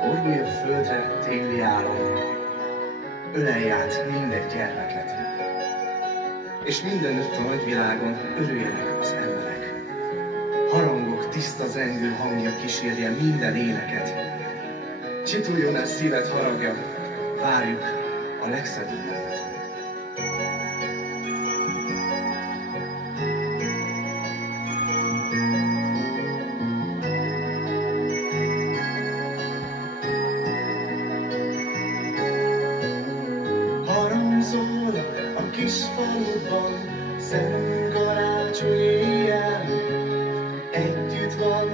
Borulj a földre, téli álom, ölelj át minden gyermeket, és mindenütt a nagyvilágon örüljenek az emberek. Harangok tiszta zengő hangja kísérje minden éneket. Csituljon el szíved haragja, várjuk a legszebb ünnepet. Harangzol a kis faludban, szent karácsony éjjel. Együtt van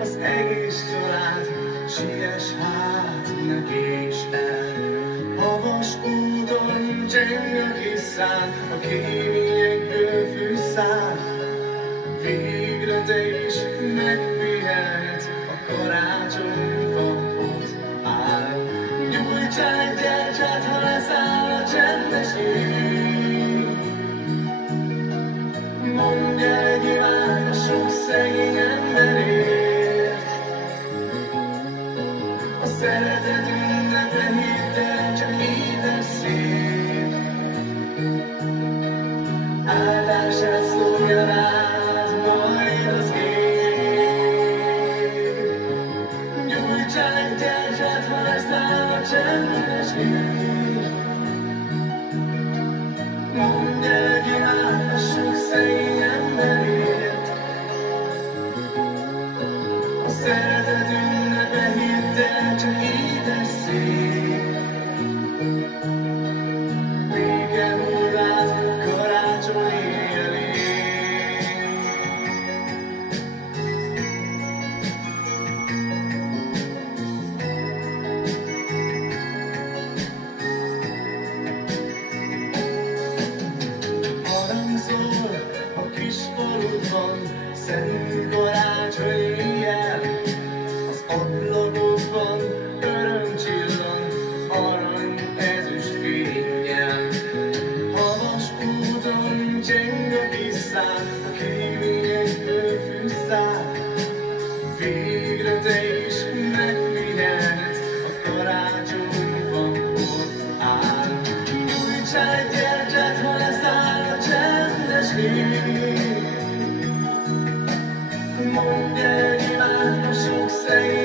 az egész család, siess hát, ne késd el. Havas úton cseng a kis szán, a kéményekből fűszál. Végre te is megpihenhetsz, a karácsonyfa ott áll. Nyújts el gyertyát, ha leszáll a csendes ég. Mondj el egy imád a sok szegény emberért. A szeretet ünnepe hirtelen csak így lesz szép. Áldását szólja rád majd az ég. Nyújts el egy gyertyát, ha leszáll a csendes ég. Mondj el egy imád a sok szegény emberért. A szeretet ünnepe hirtelen csak így lesz szép. Béke hull rád karácsony éjjelén. Harangzol a kis faludban, szent karácsony éjjel. Az ablakokban öröm csillan, arany ezüst fénnyel. Havas úton cseng a kis szán, a kéményekből fűszál. Végre te is megpihenhetsz, a karácsonyfa ott áll. Nyújts el egy gyertyát, ha leszáll a csendes ég. Mondj el egy imád a sok szegény